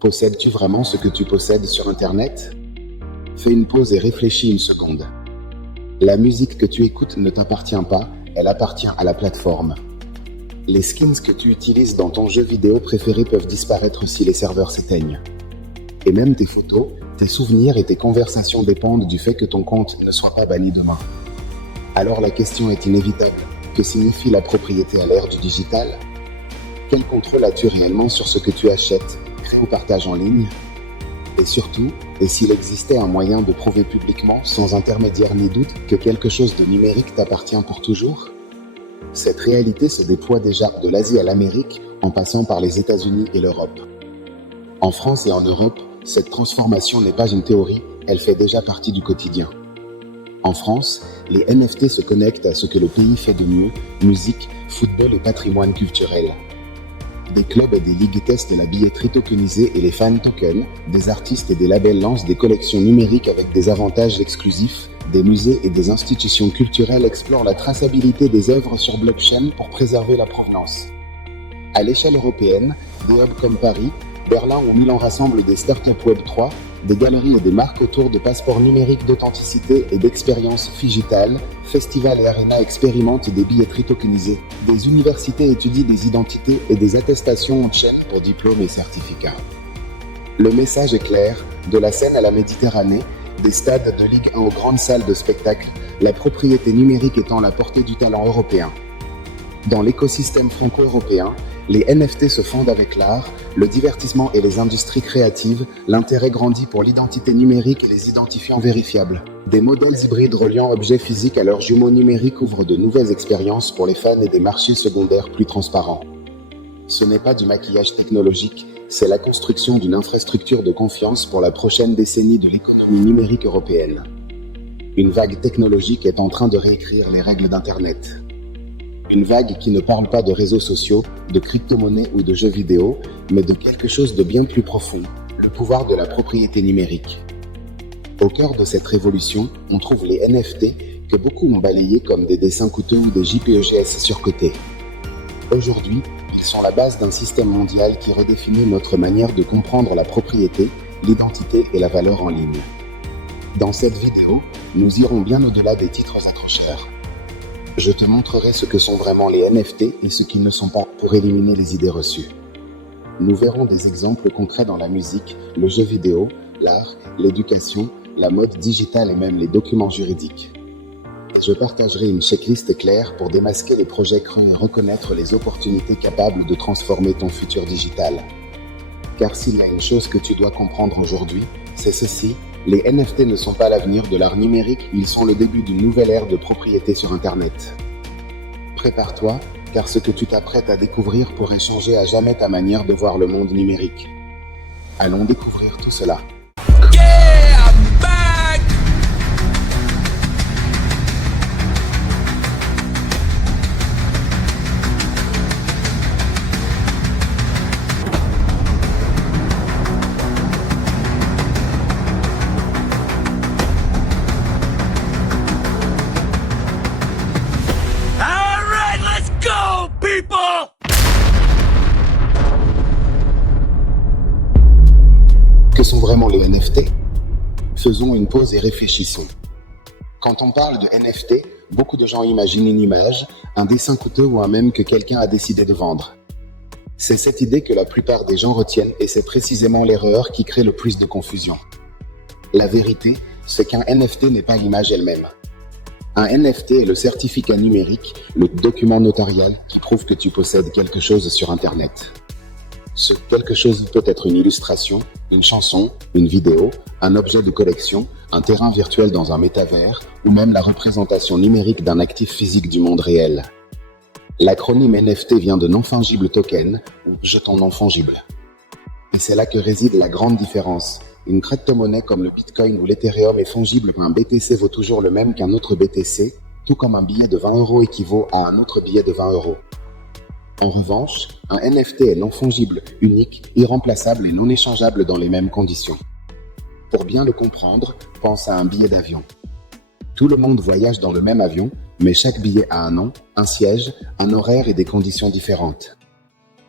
Possèdes-tu vraiment ce que tu possèdes sur Internet? Fais une pause et réfléchis une seconde. La musique que tu écoutes ne t'appartient pas, elle appartient à la plateforme. Les skins que tu utilises dans ton jeu vidéo préféré peuvent disparaître si les serveurs s'éteignent. Et même tes photos, tes souvenirs et tes conversations dépendent du fait que ton compte ne soit pas banni demain. Alors la question est inévitable. Que signifie la propriété à l'ère du digital? Quel contrôle as-tu réellement sur ce que tu achètes, crées ou partages en ligne? Et surtout, et s'il existait un moyen de prouver publiquement, sans intermédiaire ni doute, que quelque chose de numérique t'appartient pour toujours? Cette réalité se déploie déjà de l'Asie à l'Amérique, en passant par les États-Unis et l'Europe. En France et en Europe, cette transformation n'est pas une théorie, elle fait déjà partie du quotidien. En France, les NFT se connectent à ce que le pays fait de mieux, musique, football et patrimoine culturel. Des clubs et des ligues testent la billetterie tokenisée et les fan tokens, des artistes et des labels lancent des collections numériques avec des avantages exclusifs, des musées et des institutions culturelles explorent la traçabilité des œuvres sur blockchain pour préserver la provenance. À l'échelle européenne, des hubs comme Paris, Berlin ou Milan rassemblent des startups Web3, des galeries et des marques autour de passeports numériques d'authenticité et d'expériences digitales, festivals et arénas expérimentent des billetteries tokenisées. Des universités étudient des identités et des attestations on-chain pour diplômes et certificats. Le message est clair, de la Seine à la Méditerranée, des stades de Ligue 1 aux grandes salles de spectacle, la propriété numérique étant la portée du talent européen. Dans l'écosystème franco-européen, les NFT se fondent avec l'art, le divertissement et les industries créatives, l'intérêt grandit pour l'identité numérique et les identifiants vérifiables. Des modèles hybrides reliant objets physiques à leurs jumeaux numériques ouvrent de nouvelles expériences pour les fans et des marchés secondaires plus transparents. Ce n'est pas du maquillage technologique, c'est la construction d'une infrastructure de confiance pour la prochaine décennie de l'économie numérique européenne. Une vague technologique est en train de réécrire les règles d'Internet. Une vague qui ne parle pas de réseaux sociaux, de crypto-monnaies ou de jeux vidéo, mais de quelque chose de bien plus profond, le pouvoir de la propriété numérique. Au cœur de cette révolution, on trouve les NFT, que beaucoup ont balayés comme des dessins coûteux ou des JPEGs surcotés. Aujourd'hui, ils sont la base d'un système mondial qui redéfinit notre manière de comprendre la propriété, l'identité et la valeur en ligne. Dans cette vidéo, nous irons bien au-delà des titres accrocheurs. Je te montrerai ce que sont vraiment les NFT et ce qu'ils ne sont pas pour éliminer les idées reçues. Nous verrons des exemples concrets dans la musique, le jeu vidéo, l'art, l'éducation, la mode digitale et même les documents juridiques. Je partagerai une checklist claire pour démasquer les projets creux et reconnaître les opportunités capables de transformer ton futur digital. Car s'il y a une chose que tu dois comprendre aujourd'hui, c'est ceci. Les NFT ne sont pas l'avenir de l'art numérique, ils sont le début d'une nouvelle ère de propriété sur Internet. Prépare-toi, car ce que tu t'apprêtes à découvrir pourrait changer à jamais ta manière de voir le monde numérique. Allons découvrir tout cela. Yeah, I'm back! Alright, let's go, people! Que sont vraiment les NFT? Faisons une pause et réfléchissons. Quand on parle de NFT, beaucoup de gens imaginent une image, un dessin coûteux ou un mème que quelqu'un a décidé de vendre. C'est cette idée que la plupart des gens retiennent et c'est précisément l'erreur qui crée le plus de confusion. La vérité, c'est qu'un NFT n'est pas l'image elle-même. Un NFT est le certificat numérique, le document notarial qui prouve que tu possèdes quelque chose sur Internet. Ce quelque chose peut être une illustration, une chanson, une vidéo, un objet de collection, un terrain virtuel dans un métavers ou même la représentation numérique d'un actif physique du monde réel. L'acronyme NFT vient de non-fungible token ou jeton non fongible. Et c'est là que réside la grande différence. Une crypto-monnaie comme le Bitcoin ou l'Ethereum est fongible, mais un BTC vaut toujours le même qu'un autre BTC, tout comme un billet de 20 € équivaut à un autre billet de 20 €. En revanche, un NFT est non fongible, unique, irremplaçable et non échangeable dans les mêmes conditions. Pour bien le comprendre, pense à un billet d'avion. Tout le monde voyage dans le même avion, mais chaque billet a un nom, un siège, un horaire et des conditions différentes.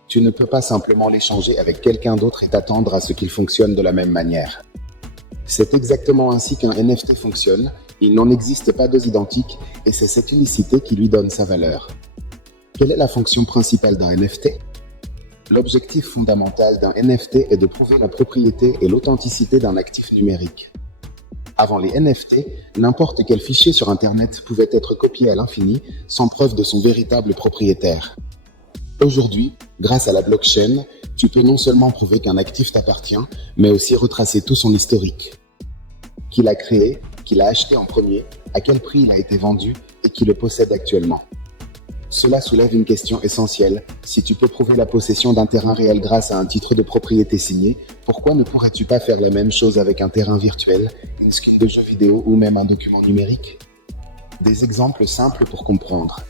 Tu ne peux pas simplement l'échanger avec quelqu'un d'autre et t'attendre à ce qu'il fonctionne de la même manière. C'est exactement ainsi qu'un NFT fonctionne, il n'en existe pas deux identiques et c'est cette unicité qui lui donne sa valeur. Quelle est la fonction principale d'un NFT ? L'objectif fondamental d'un NFT est de prouver la propriété et l'authenticité d'un actif numérique. Avant les NFT, n'importe quel fichier sur Internet pouvait être copié à l'infini sans preuve de son véritable propriétaire. Aujourd'hui, grâce à la blockchain, tu peux non seulement prouver qu'un actif t'appartient, mais aussi retracer tout son historique. Qui l'a créé, qui l'a acheté en premier, à quel prix il a été vendu et qui le possède actuellement. Cela soulève une question essentielle. Si tu peux prouver la possession d'un terrain réel grâce à un titre de propriété signé, pourquoi ne pourrais-tu pas faire la même chose avec un terrain virtuel, une skin de jeu vidéo ou même un document numérique ? Des exemples simples pour comprendre.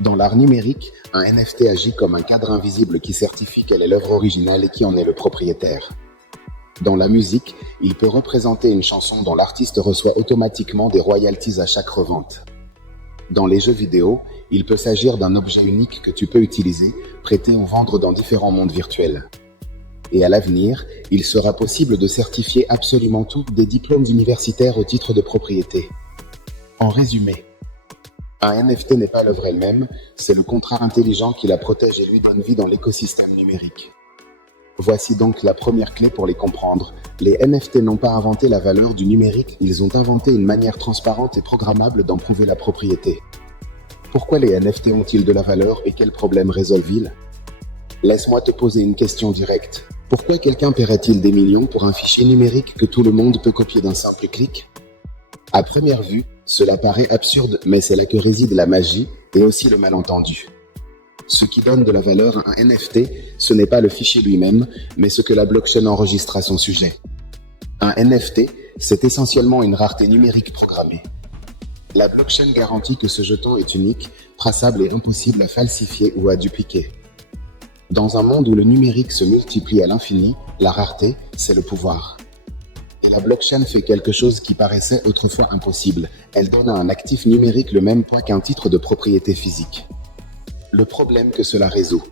Dans l'art numérique, un NFT agit comme un cadre invisible qui certifie quelle est l'œuvre originale et qui en est le propriétaire. Dans la musique, il peut représenter une chanson dont l'artiste reçoit automatiquement des royalties à chaque revente. Dans les jeux vidéo, il peut s'agir d'un objet unique que tu peux utiliser, prêter ou vendre dans différents mondes virtuels. Et à l'avenir, il sera possible de certifier absolument tout des diplômes universitaires au titre de propriété. En résumé, un NFT n'est pas l'œuvre elle-même, c'est le contrat intelligent qui la protège et lui donne vie dans l'écosystème numérique. Voici donc la première clé pour les comprendre. Les NFT n'ont pas inventé la valeur du numérique, ils ont inventé une manière transparente et programmable d'en prouver la propriété. Pourquoi les NFT ont-ils de la valeur et quels problèmes résolvent-ils ? Laisse-moi te poser une question directe. Pourquoi quelqu'un paierait-il des millions pour un fichier numérique que tout le monde peut copier d'un simple clic ? À première vue, cela paraît absurde, mais c'est là que réside la magie et aussi le malentendu. Ce qui donne de la valeur à un NFT, ce n'est pas le fichier lui-même, mais ce que la blockchain enregistre à son sujet. Un NFT, c'est essentiellement une rareté numérique programmée. La blockchain garantit que ce jeton est unique, traçable et impossible à falsifier ou à dupliquer. Dans un monde où le numérique se multiplie à l'infini, la rareté, c'est le pouvoir. Et la blockchain fait quelque chose qui paraissait autrefois impossible. Elle donne à un actif numérique le même poids qu'un titre de propriété physique. Le problème que cela résout.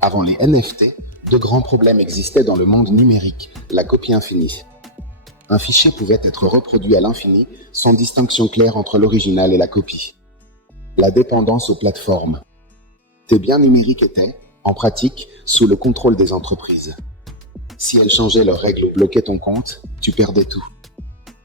Avant les NFT, deux grands problèmes existaient dans le monde numérique, la copie infinie. Un fichier pouvait être reproduit à l'infini, sans distinction claire entre l'original et la copie. La dépendance aux plateformes. Tes biens numériques étaient, en pratique, sous le contrôle des entreprises. Si elles changeaient leurs règles ou bloquaient ton compte, tu perdais tout.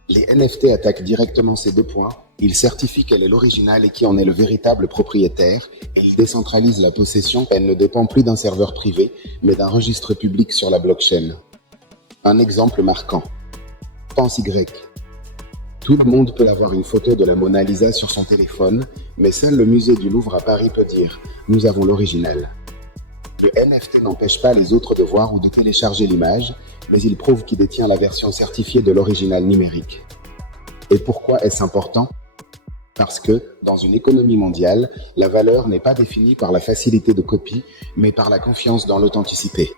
Les NFT attaquent directement ces deux points. Ils certifient quel est l'original et qui en est le véritable propriétaire, et ils décentralisent la possession. Elle ne dépend plus d'un serveur privé, mais d'un registre public sur la blockchain. Un exemple marquant. Pense Y. Tout le monde peut avoir une photo de la Mona Lisa sur son téléphone, mais seul le musée du Louvre à Paris peut dire « Nous avons l'original ». Le NFT n'empêche pas les autres de voir ou de télécharger l'image, mais il prouve qu'il détient la version certifiée de l'original numérique. Et pourquoi est-ce important ? Parce que, dans une économie mondiale, la valeur n'est pas définie par la facilité de copie, mais par la confiance dans l'authenticité.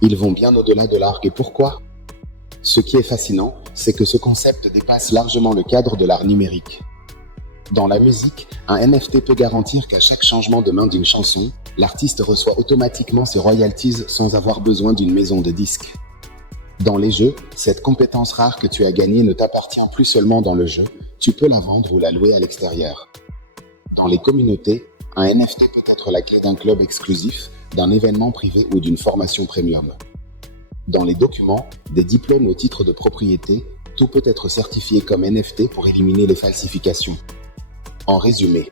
Ils vont bien au-delà de l'art. Et pourquoi ? Ce qui est fascinant, c'est que ce concept dépasse largement le cadre de l'art numérique. Dans la musique, un NFT peut garantir qu'à chaque changement de main d'une chanson, l'artiste reçoit automatiquement ses royalties sans avoir besoin d'une maison de disques. Dans les jeux, cette compétence rare que tu as gagnée ne t'appartient plus seulement dans le jeu, tu peux la vendre ou la louer à l'extérieur. Dans les communautés, un NFT peut être la clé d'un club exclusif, d'un événement privé ou d'une formation premium. Dans les documents, des diplômes au titre de propriété, tout peut être certifié comme NFT pour éliminer les falsifications. En résumé,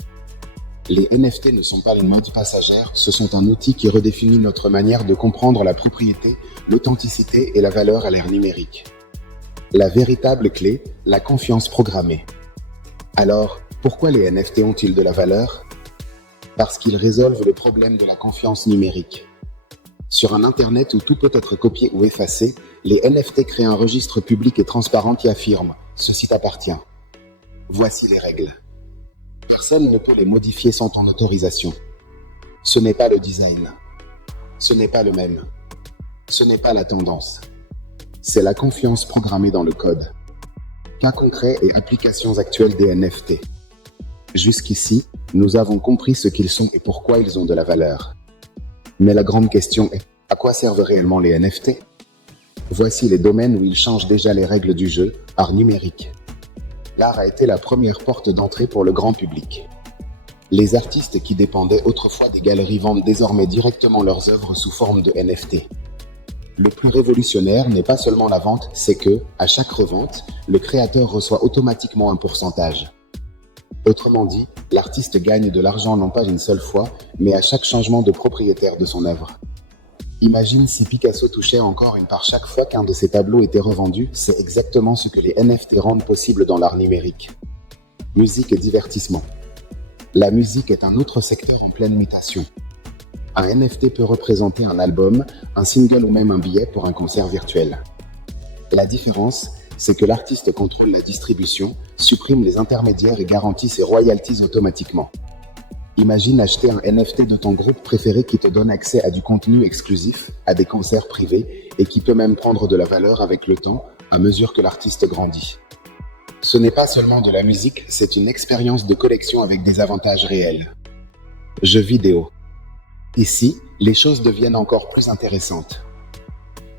les NFT ne sont pas une mode passagère, ce sont un outil qui redéfinit notre manière de comprendre la propriété, l'authenticité et la valeur à l'ère numérique. La véritable clé, la confiance programmée. Alors, pourquoi les NFT ont-ils de la valeur ? Parce qu'ils résolvent le problème de la confiance numérique. Sur un Internet où tout peut être copié ou effacé, les NFT créent un registre public et transparent qui affirme « Ceci t'appartient ». Voici les règles. Personne ne peut les modifier sans ton autorisation. Ce n'est pas le design. Ce n'est pas le même. Ce n'est pas la tendance. C'est la confiance programmée dans le code. Cas concrets et applications actuelles des NFT. Jusqu'ici, nous avons compris ce qu'ils sont et pourquoi ils ont de la valeur. Mais la grande question est, à quoi servent réellement les NFT? Voici les domaines où ils changent déjà les règles du jeu, art numérique. L'art a été la première porte d'entrée pour le grand public. Les artistes qui dépendaient autrefois des galeries vendent désormais directement leurs œuvres sous forme de NFT. Le plus révolutionnaire n'est pas seulement la vente, c'est que, à chaque revente, le créateur reçoit automatiquement un pourcentage. Autrement dit, l'artiste gagne de l'argent non pas une seule fois, mais à chaque changement de propriétaire de son œuvre. Imagine si Picasso touchait encore une part chaque fois qu'un de ses tableaux était revendu, c'est exactement ce que les NFT rendent possible dans l'art numérique. Musique et divertissement. La musique est un autre secteur en pleine mutation. Un NFT peut représenter un album, un single ou même un billet pour un concert virtuel. La différence, c'est que l'artiste contrôle la distribution, supprime les intermédiaires et garantit ses royalties automatiquement. Imagine acheter un NFT de ton groupe préféré qui te donne accès à du contenu exclusif, à des concerts privés et qui peut même prendre de la valeur avec le temps à mesure que l'artiste grandit. Ce n'est pas seulement de la musique, c'est une expérience de collection avec des avantages réels. Jeux vidéo. Ici, les choses deviennent encore plus intéressantes.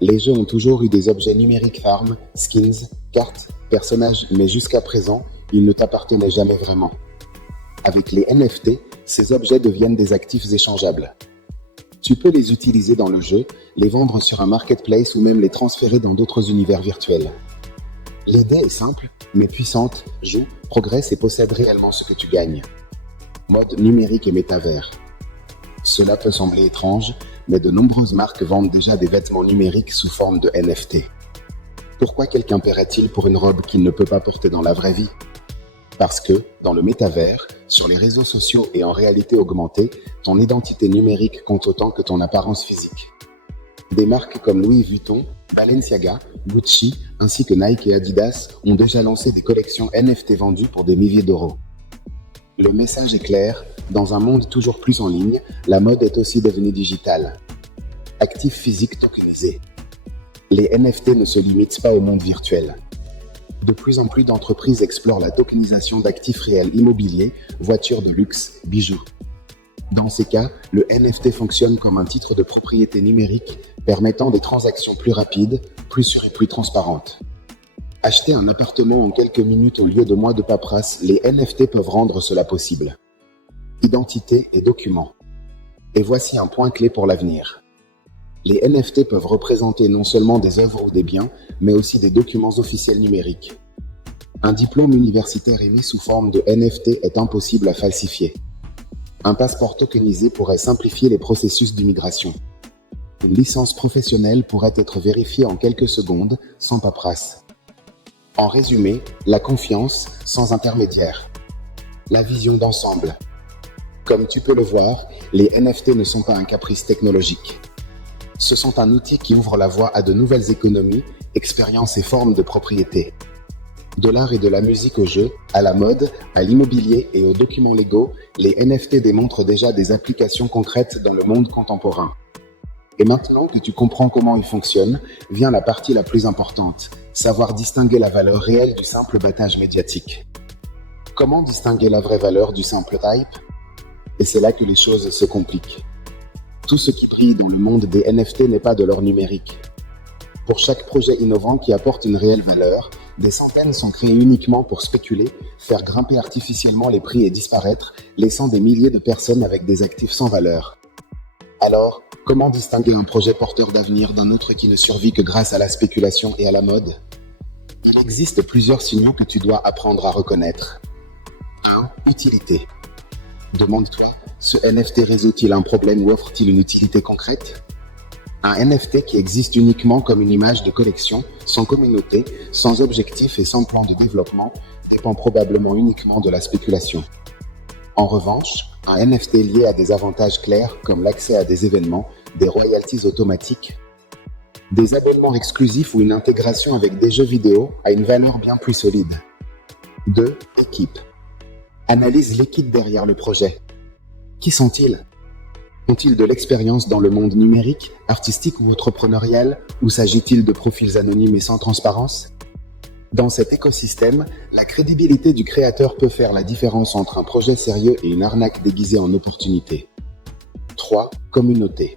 Les jeux ont toujours eu des objets numériques farm, skins, cartes, personnages, mais jusqu'à présent, ils ne t'appartenaient jamais vraiment. Avec les NFT, ces objets deviennent des actifs échangeables. Tu peux les utiliser dans le jeu, les vendre sur un marketplace ou même les transférer dans d'autres univers virtuels. L'idée est simple, mais puissante, joue, progresse et possède réellement ce que tu gagnes. Mode numérique et métavers. Cela peut sembler étrange, mais de nombreuses marques vendent déjà des vêtements numériques sous forme de NFT. Pourquoi quelqu'un paierait-il pour une robe qu'il ne peut pas porter dans la vraie vie? Parce que, dans le métavers, sur les réseaux sociaux et en réalité augmentée, ton identité numérique compte autant que ton apparence physique. Des marques comme Louis Vuitton, Balenciaga, Gucci, ainsi que Nike et Adidas ont déjà lancé des collections NFT vendues pour des milliers d'euros. Le message est clair, dans un monde toujours plus en ligne, la mode est aussi devenue digitale. Actifs physiques tokenisés. Les NFT ne se limitent pas au monde virtuel. De plus en plus d'entreprises explorent la tokenisation d'actifs réels immobiliers, voitures de luxe, bijoux. Dans ces cas, le NFT fonctionne comme un titre de propriété numérique permettant des transactions plus rapides, plus sûres et plus transparentes. Acheter un appartement en quelques minutes au lieu de mois de paperasse, les NFT peuvent rendre cela possible. Identité et documents. Et voici un point clé pour l'avenir. Les NFT peuvent représenter non seulement des œuvres ou des biens, mais aussi des documents officiels numériques. Un diplôme universitaire émis sous forme de NFT est impossible à falsifier. Un passeport tokenisé pourrait simplifier les processus d'immigration. Une licence professionnelle pourrait être vérifiée en quelques secondes, sans paperasse. En résumé, la confiance sans intermédiaire. La vision d'ensemble. Comme tu peux le voir, les NFT ne sont pas un caprice technologique. Ce sont un outil qui ouvre la voie à de nouvelles économies, expériences et formes de propriété. De l'art et de la musique au jeu, à la mode, à l'immobilier et aux documents légaux, les NFT démontrent déjà des applications concrètes dans le monde contemporain. Et maintenant que tu comprends comment ils fonctionnent, vient la partie la plus importante, savoir distinguer la valeur réelle du simple battage médiatique. Comment distinguer la vraie valeur du simple hype? Et c'est là que les choses se compliquent. Tout ce qui brille dans le monde des NFT n'est pas de l'or numérique. Pour chaque projet innovant qui apporte une réelle valeur, des centaines sont créés uniquement pour spéculer, faire grimper artificiellement les prix et disparaître, laissant des milliers de personnes avec des actifs sans valeur. Alors, comment distinguer un projet porteur d'avenir d'un autre qui ne survit que grâce à la spéculation et à la mode? Il existe plusieurs signaux que tu dois apprendre à reconnaître. 1. Utilité. Demande-toi, ce NFT résout-il un problème ou offre-t-il une utilité concrète? Un NFT qui existe uniquement comme une image de collection, sans communauté, sans objectif et sans plan de développement, dépend probablement uniquement de la spéculation. En revanche, un NFT lié à des avantages clairs comme l'accès à des événements, des royalties automatiques, des abonnements exclusifs ou une intégration avec des jeux vidéo a une valeur bien plus solide. 2. Équipe. Analyse l'équipe derrière le projet. Qui sont-ils? Ont-ils de l'expérience dans le monde numérique, artistique ou entrepreneurial, ou s'agit-il de profils anonymes et sans transparence? Dans cet écosystème, la crédibilité du créateur peut faire la différence entre un projet sérieux et une arnaque déguisée en opportunité. 3. Communauté.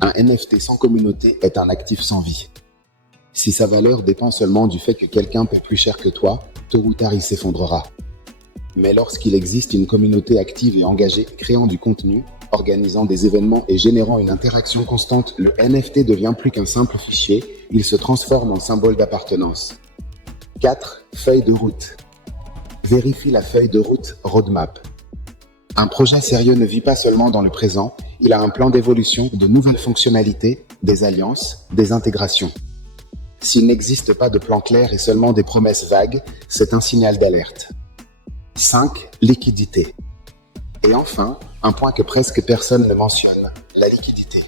Un NFT sans communauté est un actif sans vie. Si sa valeur dépend seulement du fait que quelqu'un paie plus cher que toi, tôt ou tard il s'effondrera. Mais lorsqu'il existe une communauté active et engagée, créant du contenu, organisant des événements et générant une interaction constante, le NFT devient plus qu'un simple fichier, il se transforme en symbole d'appartenance. 4. Feuille de route. Vérifie la feuille de route roadmap. Un projet sérieux ne vit pas seulement dans le présent, il a un plan d'évolution, de nouvelles fonctionnalités, des alliances, des intégrations. S'il n'existe pas de plan clair et seulement des promesses vagues, c'est un signal d'alerte. 5. Liquidité. Et enfin, un point que presque personne ne mentionne, la liquidité.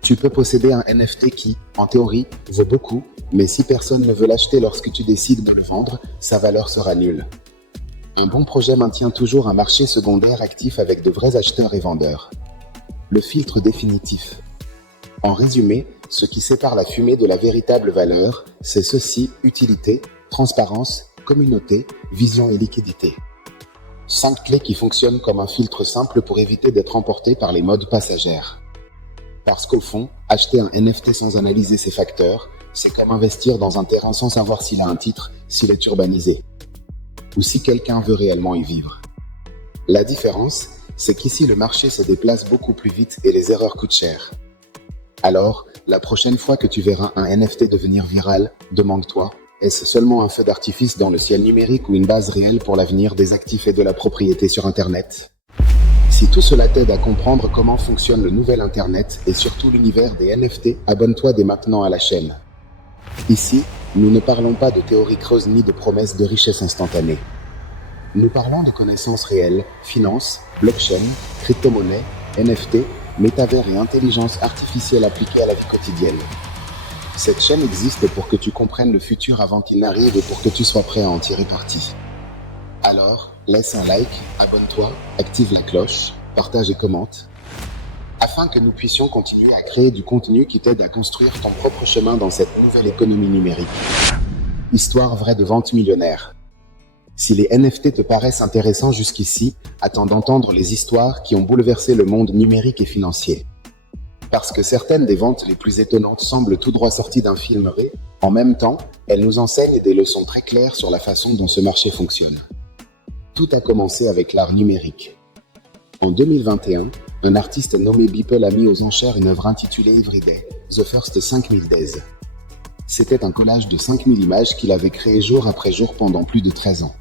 Tu peux posséder un NFT qui, en théorie, vaut beaucoup, mais si personne ne veut l'acheter lorsque tu décides de le vendre, sa valeur sera nulle. Un bon projet maintient toujours un marché secondaire actif avec de vrais acheteurs et vendeurs. Le filtre définitif. En résumé, ce qui sépare la fumée de la véritable valeur, c'est ceci: utilité, transparence, communauté, vision et liquidité. 5 clés qui fonctionnent comme un filtre simple pour éviter d'être emporté par les modes passagères. Parce qu'au fond, acheter un NFT sans analyser ces facteurs, c'est comme investir dans un terrain sans savoir s'il a un titre, s'il est urbanisé, ou si quelqu'un veut réellement y vivre. La différence, c'est qu'ici le marché se déplace beaucoup plus vite et les erreurs coûtent cher. Alors, la prochaine fois que tu verras un NFT devenir viral, demande-toi: est-ce seulement un feu d'artifice dans le ciel numérique ou une base réelle pour l'avenir des actifs et de la propriété sur Internet? Si tout cela t'aide à comprendre comment fonctionne le nouvel Internet et surtout l'univers des NFT, abonne-toi dès maintenant à la chaîne. Ici, nous ne parlons pas de théories creuses ni de promesses de richesse instantanée. Nous parlons de connaissances réelles, finances, blockchain, crypto-monnaie, NFT, métavers et intelligence artificielle appliquée à la vie quotidienne. Cette chaîne existe pour que tu comprennes le futur avant qu'il n'arrive et pour que tu sois prêt à en tirer parti. Alors, laisse un like, abonne-toi, active la cloche, partage et commente, afin que nous puissions continuer à créer du contenu qui t'aide à construire ton propre chemin dans cette nouvelle économie numérique. Histoire vraie de vente millionnaire. Si les NFT te paraissent intéressants jusqu'ici, attends d'entendre les histoires qui ont bouleversé le monde numérique et financier. Parce que certaines des ventes les plus étonnantes semblent tout droit sorties d'un film vrai, en même temps, elles nous enseignent des leçons très claires sur la façon dont ce marché fonctionne. Tout a commencé avec l'art numérique. En 2021, un artiste nommé Beeple a mis aux enchères une œuvre intitulée Everyday, The First 5000 Days. C'était un collage de 5000 images qu'il avait créé jour après jour pendant plus de 13 ans.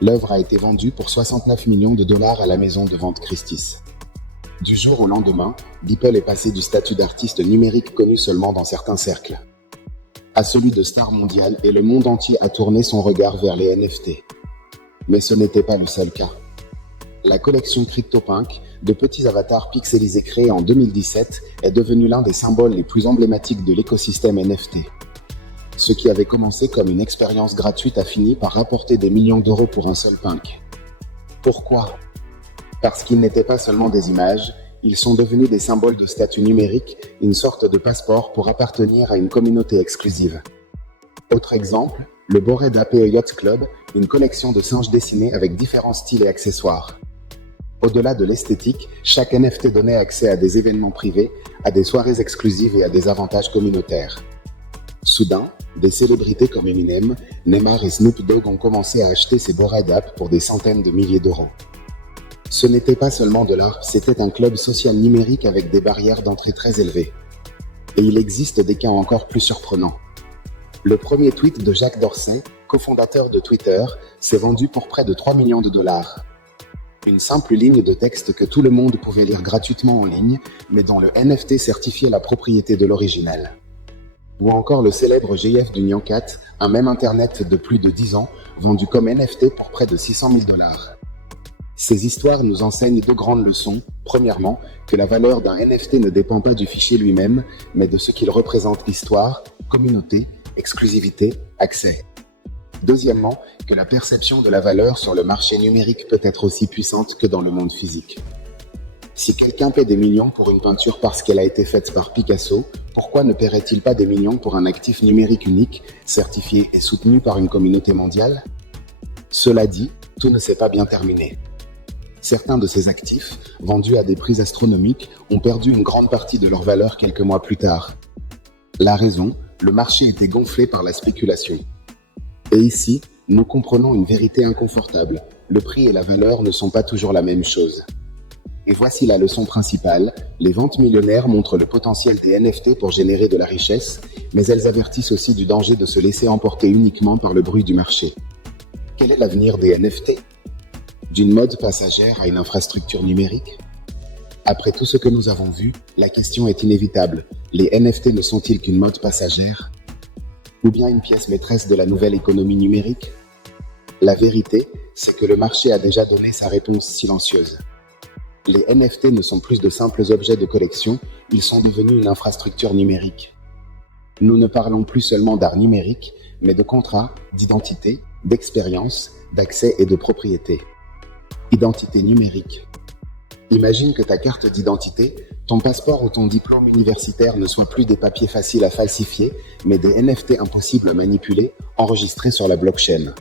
L'œuvre a été vendue pour 69 millions de dollars à la maison de vente Christie's. Du jour au lendemain, Beeple est passé du statut d'artiste numérique connu seulement dans certains cercles à celui de star mondiale, et le monde entier a tourné son regard vers les NFT. Mais ce n'était pas le seul cas. La collection CryptoPunk, de petits avatars pixelisés créés en 2017, est devenue l'un des symboles les plus emblématiques de l'écosystème NFT. Ce qui avait commencé comme une expérience gratuite a fini par rapporter des millions d'euros pour un seul punk. Pourquoi ? Parce qu'ils n'étaient pas seulement des images, ils sont devenus des symboles de statut numérique, une sorte de passeport pour appartenir à une communauté exclusive. Autre exemple, le Bored Ape Yacht Club, une collection de singes dessinés avec différents styles et accessoires. Au-delà de l'esthétique, chaque NFT donnait accès à des événements privés, à des soirées exclusives et à des avantages communautaires. Soudain, des célébrités comme Eminem, Neymar et Snoop Dogg ont commencé à acheter ces Bored Ape pour des centaines de milliers d'euros. Ce n'était pas seulement de l'art, c'était un club social numérique avec des barrières d'entrée très élevées. Et il existe des cas encore plus surprenants. Le premier tweet de Jack Dorsey, cofondateur de Twitter, s'est vendu pour près de 3 millions de dollars. Une simple ligne de texte que tout le monde pouvait lire gratuitement en ligne, mais dont le NFT certifiait la propriété de l'original. Ou encore le célèbre GF du Nyancat, un mème internet de plus de 10 ans, vendu comme NFT pour près de 600 000 dollars. Ces histoires nous enseignent deux grandes leçons. Premièrement, que la valeur d'un NFT ne dépend pas du fichier lui-même, mais de ce qu'il représente: histoire, communauté, exclusivité, accès. Deuxièmement, que la perception de la valeur sur le marché numérique peut être aussi puissante que dans le monde physique. Si quelqu'un paie des millions pour une peinture parce qu'elle a été faite par Picasso, pourquoi ne paierait-il pas des millions pour un actif numérique unique, certifié et soutenu par une communauté mondiale ? Cela dit, tout ne s'est pas bien terminé. Certains de ces actifs, vendus à des prix astronomiques, ont perdu une grande partie de leur valeur quelques mois plus tard. La raison, le marché était gonflé par la spéculation. Et ici, nous comprenons une vérité inconfortable. Le prix et la valeur ne sont pas toujours la même chose. Et voici la leçon principale. Les ventes millionnaires montrent le potentiel des NFT pour générer de la richesse, mais elles avertissent aussi du danger de se laisser emporter uniquement par le bruit du marché. Quel est l'avenir des NFT ? D'une mode passagère à une infrastructure numérique ? Après tout ce que nous avons vu, la question est inévitable. Les NFT ne sont-ils qu'une mode passagère ? Ou bien une pièce maîtresse de la nouvelle économie numérique ? La vérité, c'est que le marché a déjà donné sa réponse silencieuse. Les NFT ne sont plus de simples objets de collection, ils sont devenus une infrastructure numérique. Nous ne parlons plus seulement d'art numérique, mais de contrats, d'identité, d'expérience, d'accès et de propriété. Identité numérique. Imagine que ta carte d'identité, ton passeport ou ton diplôme universitaire ne soient plus des papiers faciles à falsifier, mais des NFT impossibles à manipuler, enregistrés sur la blockchain.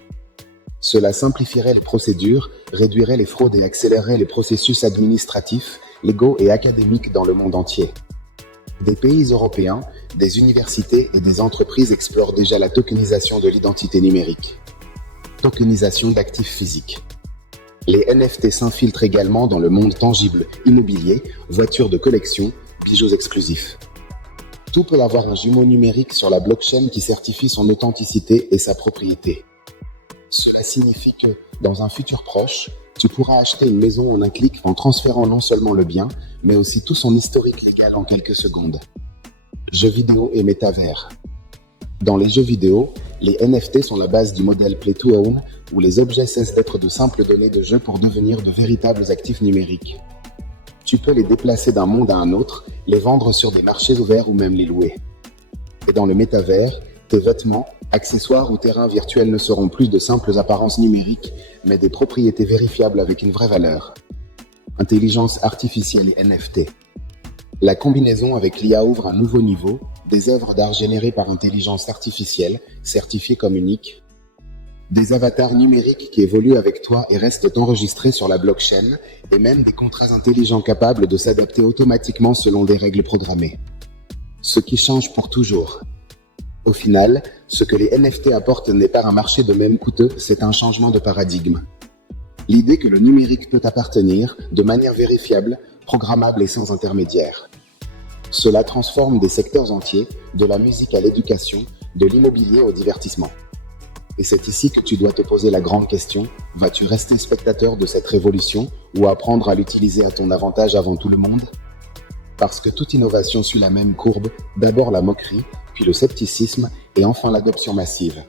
Cela simplifierait les procédures, réduirait les fraudes et accélérerait les processus administratifs, légaux et académiques dans le monde entier. Des pays européens, des universités et des entreprises explorent déjà la tokenisation de l'identité numérique. Tokenisation d'actifs physiques. Les NFT s'infiltrent également dans le monde tangible, immobilier, voitures de collection, bijoux exclusifs. Tout peut avoir un jumeau numérique sur la blockchain qui certifie son authenticité et sa propriété. Cela signifie que, dans un futur proche, tu pourras acheter une maison en un clic en transférant non seulement le bien, mais aussi tout son historique légal en quelques secondes. Jeux vidéo et métavers. Dans les jeux vidéo, les NFT sont la base du modèle Play to Own, où les objets cessent d'être de simples données de jeu pour devenir de véritables actifs numériques. Tu peux les déplacer d'un monde à un autre, les vendre sur des marchés ouverts ou même les louer. Et dans le métavers, tes vêtements, accessoires ou terrains virtuels ne seront plus de simples apparences numériques, mais des propriétés vérifiables avec une vraie valeur. Intelligence artificielle et NFT. La combinaison avec l'IA ouvre un nouveau niveau, des œuvres d'art générées par intelligence artificielle, certifiées comme uniques, des avatars numériques qui évoluent avec toi et restent enregistrés sur la blockchain, et même des contrats intelligents capables de s'adapter automatiquement selon des règles programmées. Ce qui change pour toujours. Au final, ce que les NFT apportent n'est pas un marché de même coûteux, c'est un changement de paradigme. L'idée que le numérique peut appartenir, de manière vérifiable, programmable et sans intermédiaire. Cela transforme des secteurs entiers, de la musique à l'éducation, de l'immobilier au divertissement. Et c'est ici que tu dois te poser la grande question, vas-tu rester spectateur de cette révolution ou apprendre à l'utiliser à ton avantage avant tout le monde ? Parce que toute innovation suit la même courbe, d'abord la moquerie, puis le scepticisme et enfin l'adoption massive.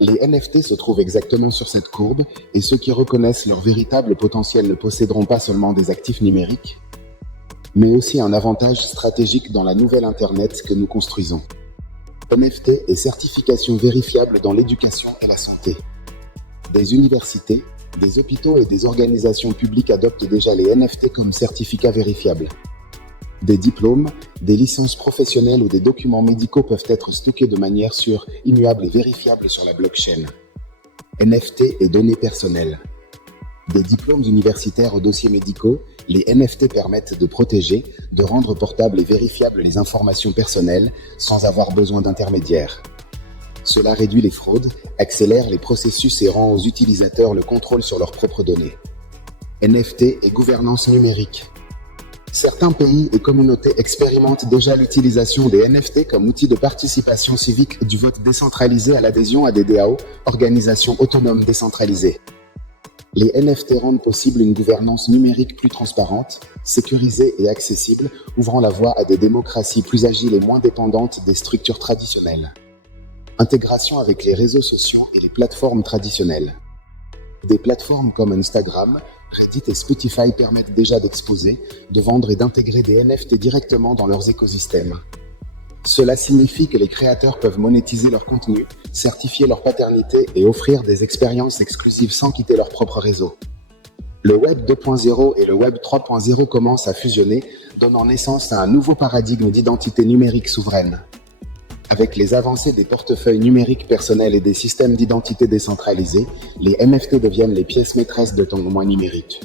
Les NFT se trouvent exactement sur cette courbe et ceux qui reconnaissent leur véritable potentiel ne posséderont pas seulement des actifs numériques, mais aussi un avantage stratégique dans la nouvelle Internet que nous construisons. NFT et certification vérifiable dans l'éducation et la santé. Des universités, des hôpitaux et des organisations publiques adoptent déjà les NFT comme certificats vérifiables. Des diplômes, des licences professionnelles ou des documents médicaux peuvent être stockés de manière sûre, immuable et vérifiable sur la blockchain. NFT et données personnelles. Des diplômes universitaires aux dossiers médicaux, les NFT permettent de protéger, de rendre portables et vérifiables les informations personnelles sans avoir besoin d'intermédiaires. Cela réduit les fraudes, accélère les processus et rend aux utilisateurs le contrôle sur leurs propres données. NFT et gouvernance numérique. Certains pays et communautés expérimentent déjà l'utilisation des NFT comme outil de participation civique du vote décentralisé à l'adhésion à des DAO, organisations autonomes décentralisées. Les NFT rendent possible une gouvernance numérique plus transparente, sécurisée et accessible, ouvrant la voie à des démocraties plus agiles et moins dépendantes des structures traditionnelles. Intégration avec les réseaux sociaux et les plateformes traditionnelles. Des plateformes comme Instagram, Reddit et Spotify permettent déjà d'exposer, de vendre et d'intégrer des NFT directement dans leurs écosystèmes. Cela signifie que les créateurs peuvent monétiser leur contenu, certifier leur paternité et offrir des expériences exclusives sans quitter leur propre réseau. Le Web 2.0 et le Web 3.0 commencent à fusionner, donnant naissance à un nouveau paradigme d'identité numérique souveraine. Avec les avancées des portefeuilles numériques personnels et des systèmes d'identité décentralisés, les NFT deviennent les pièces maîtresses de ton moi numérique.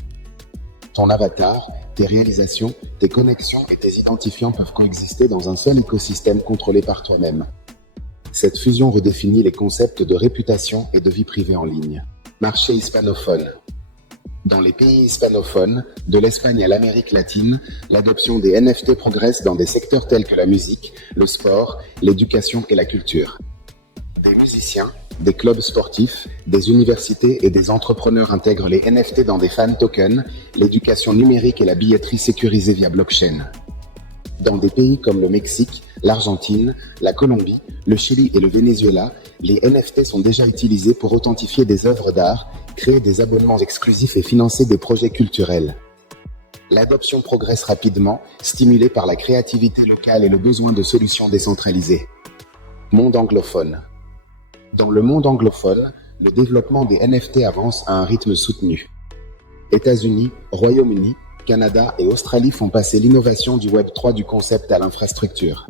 Ton avatar, tes réalisations, tes connexions et tes identifiants peuvent coexister dans un seul écosystème contrôlé par toi-même. Cette fusion redéfinit les concepts de réputation et de vie privée en ligne. Marché hispanophone. Dans les pays hispanophones, de l'Espagne à l'Amérique latine, l'adoption des NFT progresse dans des secteurs tels que la musique, le sport, l'éducation et la culture. Des musiciens, des clubs sportifs, des universités et des entrepreneurs intègrent les NFT dans des fan tokens, l'éducation numérique et la billetterie sécurisée via blockchain. Dans des pays comme le Mexique, l'Argentine, la Colombie, le Chili et le Venezuela, les NFT sont déjà utilisés pour authentifier des œuvres d'art, créer des abonnements exclusifs et financer des projets culturels. L'adoption progresse rapidement, stimulée par la créativité locale et le besoin de solutions décentralisées. Monde anglophone. Dans le monde anglophone, le développement des NFT avance à un rythme soutenu. États-Unis, Royaume-Uni, Canada et Australie font passer l'innovation du Web3 du concept à l'infrastructure.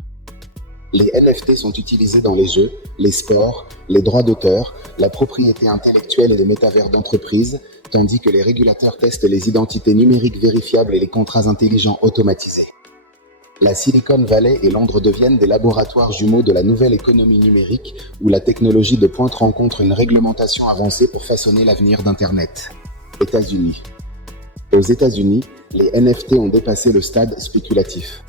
Les NFT sont utilisés dans les jeux, les sports, les droits d'auteur, la propriété intellectuelle et les métavers d'entreprise, tandis que les régulateurs testent les identités numériques vérifiables et les contrats intelligents automatisés. La Silicon Valley et Londres deviennent des laboratoires jumeaux de la nouvelle économie numérique où la technologie de pointe rencontre une réglementation avancée pour façonner l'avenir d'Internet. États-Unis. Aux États-Unis, les NFT ont dépassé le stade spéculatif.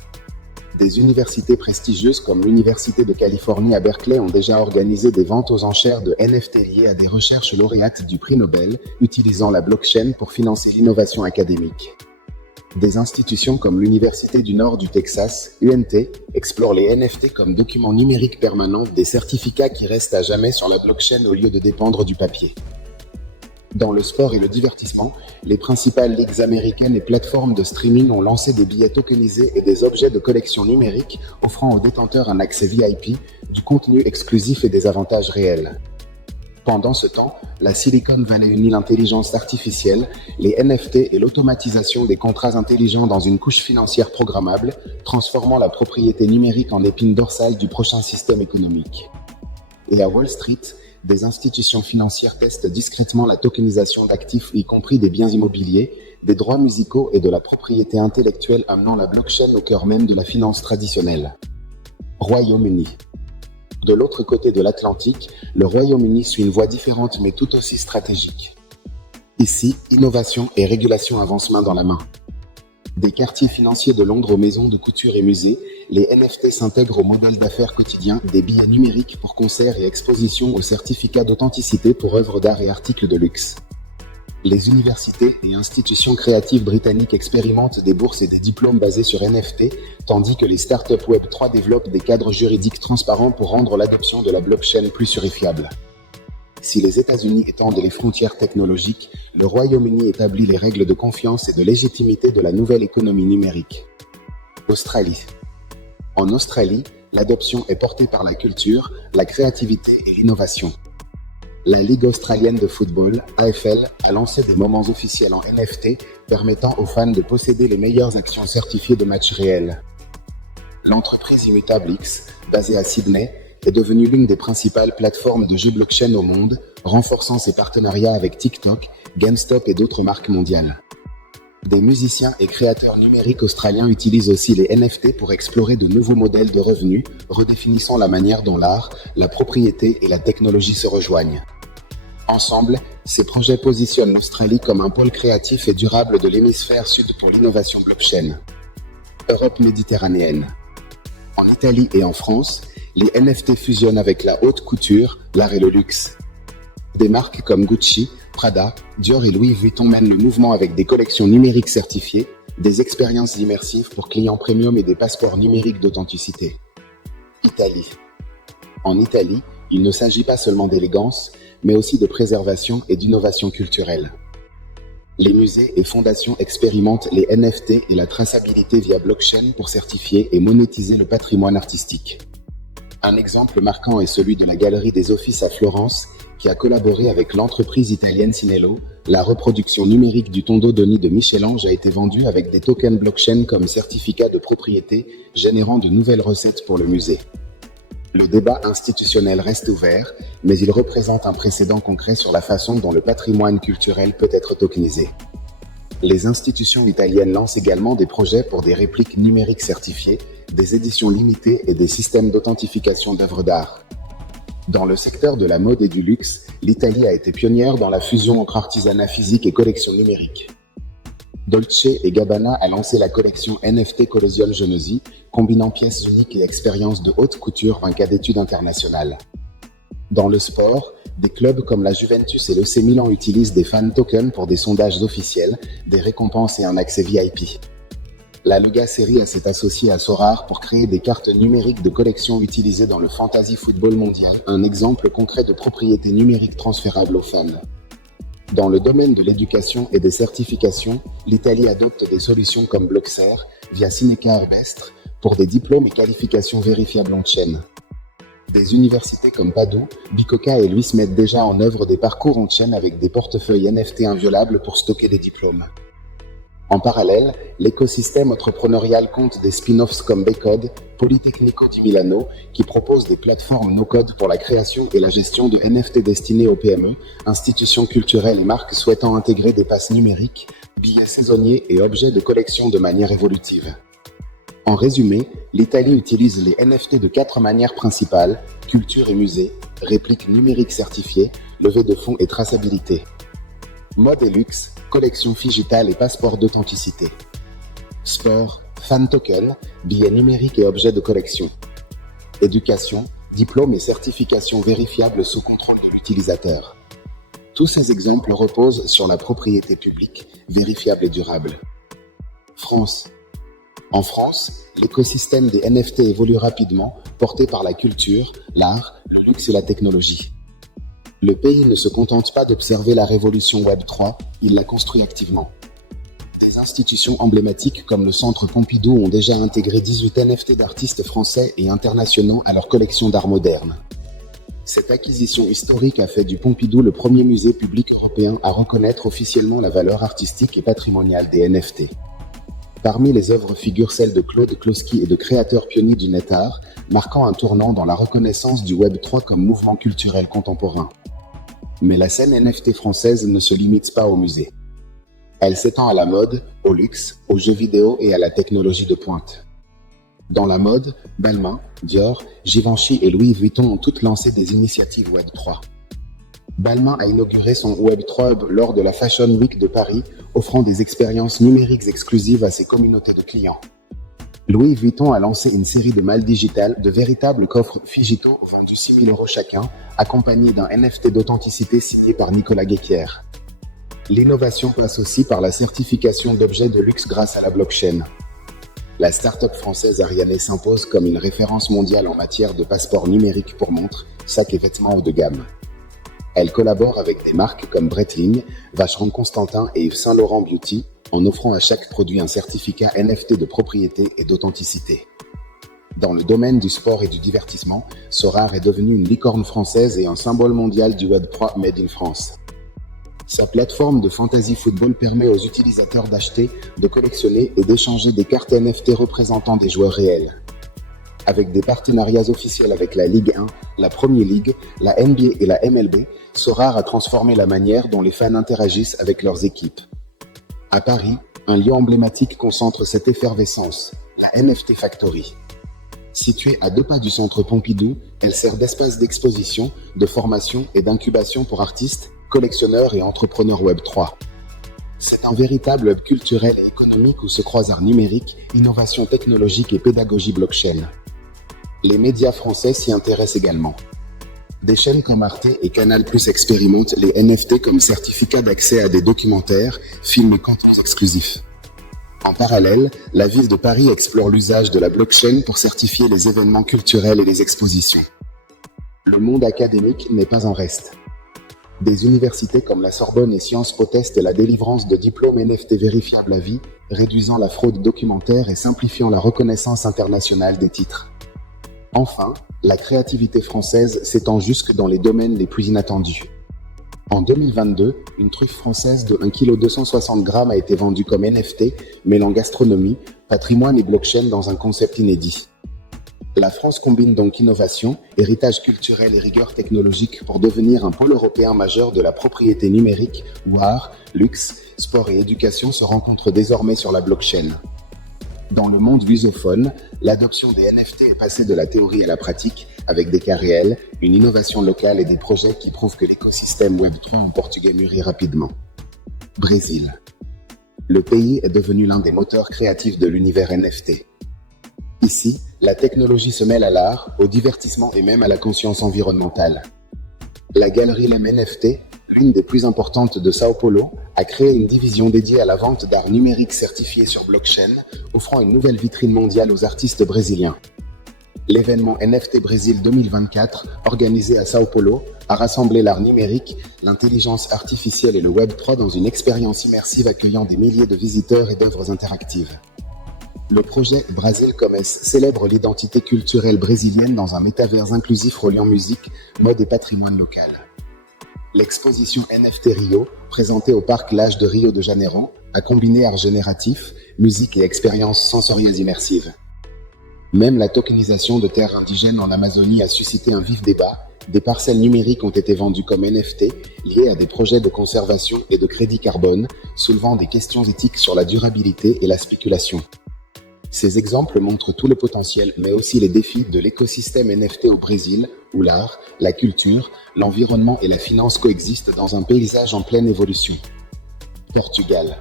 Des universités prestigieuses comme l'Université de Californie à Berkeley ont déjà organisé des ventes aux enchères de NFT liées à des recherches lauréates du prix Nobel, utilisant la blockchain pour financer l'innovation académique. Des institutions comme l'Université du Nord du Texas, UNT, explorent les NFT comme documents numériques permanents, des certificats qui restent à jamais sur la blockchain au lieu de dépendre du papier. Dans le sport et le divertissement, les principales ligues américaines et plateformes de streaming ont lancé des billets tokenisés et des objets de collection numérique offrant aux détenteurs un accès VIP, du contenu exclusif et des avantages réels. Pendant ce temps, la Silicon Valley unit l'intelligence artificielle, les NFT et l'automatisation des contrats intelligents dans une couche financière programmable, transformant la propriété numérique en épine dorsale du prochain système économique. Et à Wall Street, des institutions financières testent discrètement la tokenisation d'actifs, y compris des biens immobiliers, des droits musicaux et de la propriété intellectuelle, amenant la blockchain au cœur même de la finance traditionnelle. Royaume-Uni. De l'autre côté de l'Atlantique, le Royaume-Uni suit une voie différente mais tout aussi stratégique. Ici, innovation et régulation avancent main dans la main. Des quartiers financiers de Londres aux maisons de couture et musées, les NFT s'intègrent au modèle d'affaires quotidien, des billets numériques pour concerts et expositions aux certificats d'authenticité pour œuvres d'art et articles de luxe. Les universités et institutions créatives britanniques expérimentent des bourses et des diplômes basés sur NFT, tandis que les startups Web3 développent des cadres juridiques transparents pour rendre l'adoption de la blockchain plus sûre et fiable. Si les États-Unis étendent les frontières technologiques, le Royaume-Uni établit les règles de confiance et de légitimité de la nouvelle économie numérique. Australie. En Australie, l'adoption est portée par la culture, la créativité et l'innovation. La Ligue australienne de football, AFL, a lancé des moments officiels en NFT permettant aux fans de posséder les meilleures actions certifiées de matchs réels. L'entreprise Immutable X, basée à Sydney, est devenue l'une des principales plateformes de jeux blockchain au monde, renforçant ses partenariats avec TikTok, GameStop et d'autres marques mondiales. Des musiciens et créateurs numériques australiens utilisent aussi les NFT pour explorer de nouveaux modèles de revenus, redéfinissant la manière dont l'art, la propriété et la technologie se rejoignent. Ensemble, ces projets positionnent l'Australie comme un pôle créatif et durable de l'hémisphère sud pour l'innovation blockchain. Europe méditerranéenne. En Italie et en France, les NFT fusionnent avec la haute couture, l'art et le luxe. Des marques comme Gucci, Prada, Dior et Louis Vuitton mènent le mouvement avec des collections numériques certifiées, des expériences immersives pour clients premium et des passeports numériques d'authenticité. Italie. En Italie, il ne s'agit pas seulement d'élégance, mais aussi de préservation et d'innovation culturelle. Les musées et fondations expérimentent les NFT et la traçabilité via blockchain pour certifier et monétiser le patrimoine artistique. Un exemple marquant est celui de la Galerie des Offices à Florence, qui a collaboré avec l'entreprise italienne Sinello. La reproduction numérique du Tondo Doni de Michel-Ange a été vendue avec des tokens blockchain comme certificat de propriété, générant de nouvelles recettes pour le musée. Le débat institutionnel reste ouvert, mais il représente un précédent concret sur la façon dont le patrimoine culturel peut être tokenisé. Les institutions italiennes lancent également des projets pour des répliques numériques certifiées, des éditions limitées et des systèmes d'authentification d'œuvres d'art. Dans le secteur de la mode et du luxe, l'Italie a été pionnière dans la fusion entre artisanat physique et collection numérique. Dolce & Gabbana a lancé la collection NFT Collezione Genesi, combinant pièces uniques et expériences de haute couture en cas d'études internationales. Dans le sport, des clubs comme la Juventus et l'AC Milan utilisent des fan tokens pour des sondages officiels, des récompenses et un accès VIP. La Lega Serie A s'est associée à Sorare pour créer des cartes numériques de collection utilisées dans le fantasy football mondial, un exemple concret de propriété numérique transférable aux fans. Dans le domaine de l'éducation et des certifications, l'Italie adopte des solutions comme Blockser, via Sineca Arbestre, pour des diplômes et qualifications vérifiables en chaîne. Des universités comme Padoue, Bicocca et Luis mettent déjà en œuvre des parcours en chaîne avec des portefeuilles NFT inviolables pour stocker des diplômes. En parallèle, l'écosystème entrepreneurial compte des spin-offs comme Becode, Politecnico di Milano, qui proposent des plateformes no-code pour la création et la gestion de NFT destinées aux PME, institutions culturelles et marques souhaitant intégrer des passes numériques, billets saisonniers et objets de collection de manière évolutive. En résumé, l'Italie utilise les NFT de 4 manières principales: culture et musée, répliques numériques certifiées, levée de fonds et traçabilité. Mode et luxe, collection digitale et passeport d'authenticité. Sport, fan token, billets numériques et objets de collection. Éducation, diplôme et certification vérifiables sous contrôle de l'utilisateur. Tous ces exemples reposent sur la propriété publique, vérifiable et durable. France. En France, l'écosystème des NFT évolue rapidement, porté par la culture, l'art, le luxe et la technologie. Le pays ne se contente pas d'observer la révolution Web3, il la construit activement. Des institutions emblématiques comme le Centre Pompidou ont déjà intégré 18 NFT d'artistes français et internationaux à leur collection d'art moderne. Cette acquisition historique a fait du Pompidou le premier musée public européen à reconnaître officiellement la valeur artistique et patrimoniale des NFT. Parmi les œuvres figurent celles de Claude Kloski et de créateurs pionniers du net art, marquant un tournant dans la reconnaissance du Web3 comme mouvement culturel contemporain. Mais la scène NFT française ne se limite pas au musée. Elle s'étend à la mode, au luxe, aux jeux vidéo et à la technologie de pointe. Dans la mode, Balmain, Dior, Givenchy et Louis Vuitton ont toutes lancé des initiatives Web3. Balmain a inauguré son Web3 Hub lors de la Fashion Week de Paris, offrant des expériences numériques exclusives à ses communautés de clients. Louis Vuitton a lancé une série de malles digitales, de véritables coffres Figito vendus 6 000 € chacun, accompagnés d'un NFT d'authenticité signé par Nicolas Guéquière. L'innovation passe aussi par la certification d'objets de luxe grâce à la blockchain. La start-up française Ariane s'impose comme une référence mondiale en matière de passeports numériques pour montres, sacs et vêtements haut de gamme. Elle collabore avec des marques comme Breitling, Vacheron Constantin et Yves Saint Laurent Beauty, en offrant à chaque produit un certificat NFT de propriété et d'authenticité. Dans le domaine du sport et du divertissement, Sorare est devenue une licorne française et un symbole mondial du Web3 Made in France. Sa plateforme de fantasy football permet aux utilisateurs d'acheter, de collectionner et d'échanger des cartes NFT représentant des joueurs réels. Avec des partenariats officiels avec la Ligue 1, la Premier League, la NBA et la MLB, Sorare a transformé la manière dont les fans interagissent avec leurs équipes. À Paris, un lieu emblématique concentre cette effervescence, la NFT Factory. Située à 2 pas du centre Pompidou, elle sert d'espace d'exposition, de formation et d'incubation pour artistes, collectionneurs et entrepreneurs Web3. C'est un véritable hub culturel et économique où se croisent art numérique, innovation technologique et pédagogie blockchain. Les médias français s'y intéressent également. Des chaînes comme Arte et Canal+ expérimentent les NFT comme certificat d'accès à des documentaires, films et contenus exclusifs. En parallèle, la ville de Paris explore l'usage de la blockchain pour certifier les événements culturels et les expositions. Le monde académique n'est pas en reste. Des universités comme la Sorbonne et Sciences Po testent la délivrance de diplômes NFT vérifiables à vie, réduisant la fraude documentaire et simplifiant la reconnaissance internationale des titres. Enfin, la créativité française s'étend jusque dans les domaines les plus inattendus. En 2022, une truffe française de 1,260 kg a été vendue comme NFT, mêlant gastronomie, patrimoine et blockchain dans un concept inédit. La France combine donc innovation, héritage culturel et rigueur technologique pour devenir un pôle européen majeur de la propriété numérique où art, luxe, sport et éducation se rencontrent désormais sur la blockchain. Dans le monde lusophone, l'adoption des NFT est passée de la théorie à la pratique avec des cas réels, une innovation locale et des projets qui prouvent que l'écosystème Web3 en portugais mûrit rapidement. Brésil. Le pays est devenu l'un des moteurs créatifs de l'univers NFT. Ici, la technologie se mêle à l'art, au divertissement et même à la conscience environnementale. La galerie Lem NFT, l'une des plus importantes de Sao Paulo, a créé une division dédiée à la vente d'art numérique certifié sur blockchain, offrant une nouvelle vitrine mondiale aux artistes brésiliens. L'événement NFT Brésil 2024, organisé à Sao Paulo, a rassemblé l'art numérique, l'intelligence artificielle et le Web3 dans une expérience immersive accueillant des milliers de visiteurs et d'œuvres interactives. Le projet Brasil Comes célèbre l'identité culturelle brésilienne dans un métavers inclusif reliant musique, mode et patrimoine local. L'exposition NFT Rio, présentée au parc Lage de Rio de Janeiro, a combiné art génératif, musique et expériences sensorielles immersives. Même la tokenisation de terres indigènes en Amazonie a suscité un vif débat. Des parcelles numériques ont été vendues comme NFT, liées à des projets de conservation et de crédit carbone, soulevant des questions éthiques sur la durabilité et la spéculation. Ces exemples montrent tout le potentiel, mais aussi les défis de l'écosystème NFT au Brésil, où l'art, la culture, l'environnement et la finance coexistent dans un paysage en pleine évolution. Portugal.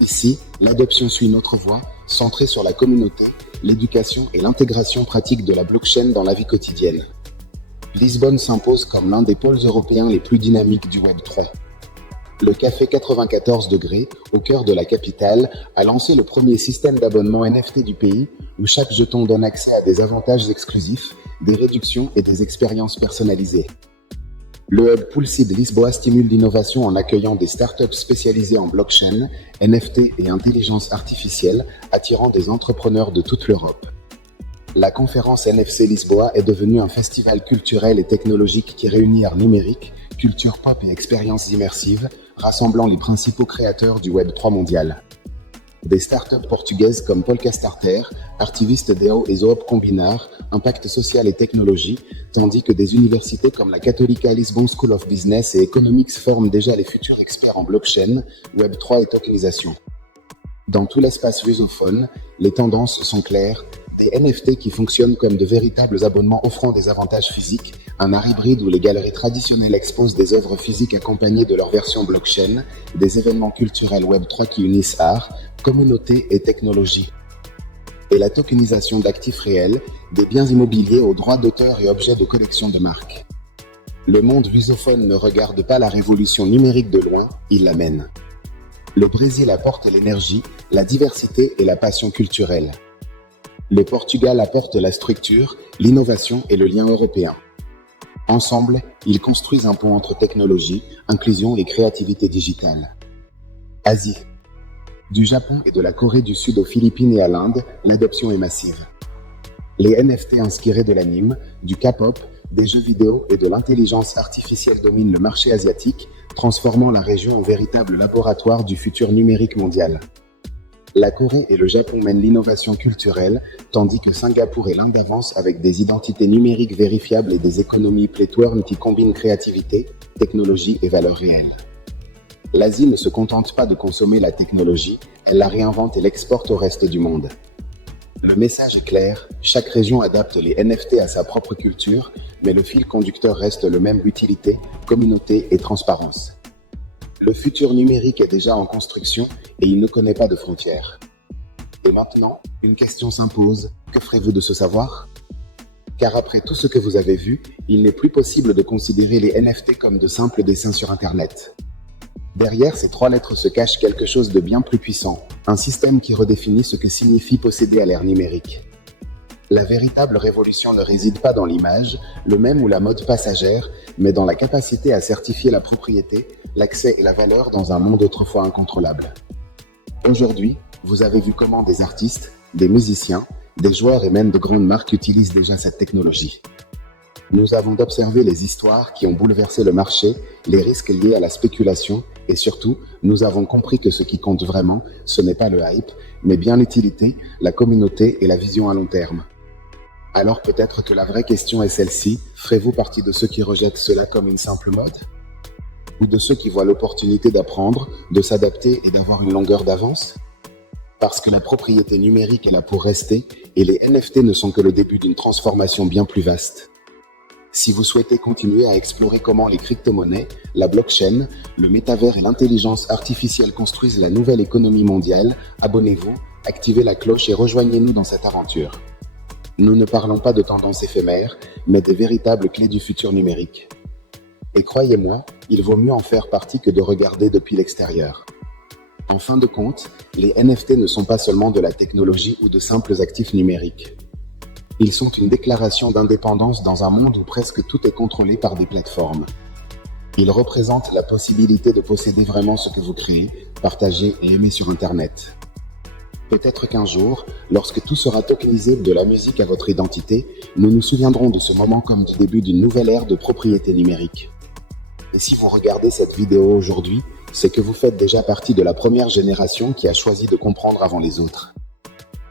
Ici, l'adoption suit notre voie, centrée sur la communauté, l'éducation et l'intégration pratique de la blockchain dans la vie quotidienne. Lisbonne s'impose comme l'un des pôles européens les plus dynamiques du Web3. Le Café 94 degrés, au cœur de la capitale, a lancé le premier système d'abonnement NFT du pays, où chaque jeton donne accès à des avantages exclusifs, des réductions et des expériences personnalisées. Le hub Pulse de Lisboa stimule l'innovation en accueillant des startups spécialisées en blockchain, NFT et intelligence artificielle, attirant des entrepreneurs de toute l'Europe. La conférence NFC Lisboa est devenue un festival culturel et technologique qui réunit art numérique, culture pop et expériences immersives, rassemblant les principaux créateurs du Web3 mondial. Des startups portugaises comme Polkastarter, Artiviste Deo et Zoop Combinar, Impact Social et Technologie, tandis que des universités comme la Católica Lisbon School of Business et Economics forment déjà les futurs experts en blockchain, Web3 et tokenisation. Dans tout l'espace lusophone, les tendances sont claires. Des NFT qui fonctionnent comme de véritables abonnements offrant des avantages physiques, un art hybride où les galeries traditionnelles exposent des œuvres physiques accompagnées de leur version blockchain, des événements culturels Web3 qui unissent art, communauté et technologie. Et la tokenisation d'actifs réels, des biens immobiliers aux droits d'auteur et objets de collection de marques. Le monde lusophone ne regarde pas la révolution numérique de loin, il la mène. Le Brésil apporte l'énergie, la diversité et la passion culturelle. Le Portugal apporte la structure, l'innovation et le lien européen. Ensemble, ils construisent un pont entre technologie, inclusion et créativité digitale. Asie. Du Japon et de la Corée du Sud aux Philippines et à l'Inde, l'adoption est massive. Les NFT inspirés de l'anime, du K-pop, des jeux vidéo et de l'intelligence artificielle dominent le marché asiatique, transformant la région en véritable laboratoire du futur numérique mondial. La Corée et le Japon mènent l'innovation culturelle, tandis que Singapour et l'Inde avancent avec des identités numériques vérifiables et des économies pléthores qui combinent créativité, technologie et valeurs réelles. L'Asie ne se contente pas de consommer la technologie, elle la réinvente et l'exporte au reste du monde. Le message est clair, chaque région adapte les NFT à sa propre culture, mais le fil conducteur reste le même: utilité, communauté et transparence. Le futur numérique est déjà en construction et il ne connaît pas de frontières. Et maintenant, une question s'impose, que ferez-vous de ce savoir ? Car après tout ce que vous avez vu, il n'est plus possible de considérer les NFT comme de simples dessins sur Internet. Derrière ces 3 lettres se cache quelque chose de bien plus puissant, un système qui redéfinit ce que signifie posséder à l'ère numérique. La véritable révolution ne réside pas dans l'image, le mème ou la mode passagère, mais dans la capacité à certifier la propriété, l'accès et la valeur dans un monde autrefois incontrôlable. Aujourd'hui, vous avez vu comment des artistes, des musiciens, des joueurs et même de grandes marques utilisent déjà cette technologie. Nous avons observé les histoires qui ont bouleversé le marché, les risques liés à la spéculation et surtout, nous avons compris que ce qui compte vraiment, ce n'est pas le hype, mais bien l'utilité, la communauté et la vision à long terme. Alors peut-être que la vraie question est celle-ci, ferez-vous partie de ceux qui rejettent cela comme une simple mode? Ou de ceux qui voient l'opportunité d'apprendre, de s'adapter et d'avoir une longueur d'avance? Parce que la propriété numérique est là pour rester et les NFT ne sont que le début d'une transformation bien plus vaste. Si vous souhaitez continuer à explorer comment les crypto-monnaies, la blockchain, le métavers et l'intelligence artificielle construisent la nouvelle économie mondiale, abonnez-vous, activez la cloche et rejoignez-nous dans cette aventure. Nous ne parlons pas de tendances éphémères, mais des véritables clés du futur numérique. Et croyez-moi, il vaut mieux en faire partie que de regarder depuis l'extérieur. En fin de compte, les NFT ne sont pas seulement de la technologie ou de simples actifs numériques. Ils sont une déclaration d'indépendance dans un monde où presque tout est contrôlé par des plateformes. Ils représentent la possibilité de posséder vraiment ce que vous créez, partagez et aimez sur Internet. Peut-être qu'un jour, lorsque tout sera tokenisé de la musique à votre identité, nous nous souviendrons de ce moment comme du début d'une nouvelle ère de propriété numérique. Et si vous regardez cette vidéo aujourd'hui, c'est que vous faites déjà partie de la première génération qui a choisi de comprendre avant les autres.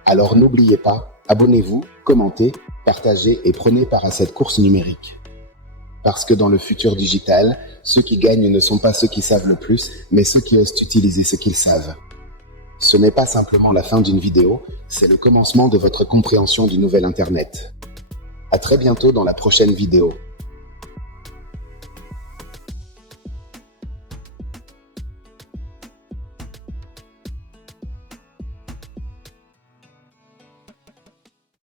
Alors n'oubliez pas, abonnez-vous, commentez, partagez et prenez part à cette course numérique. Parce que dans le futur digital, ceux qui gagnent ne sont pas ceux qui savent le plus, mais ceux qui osent utiliser ce qu'ils savent. Ce n'est pas simplement la fin d'une vidéo, c'est le commencement de votre compréhension du nouvel Internet. À très bientôt dans la prochaine vidéo.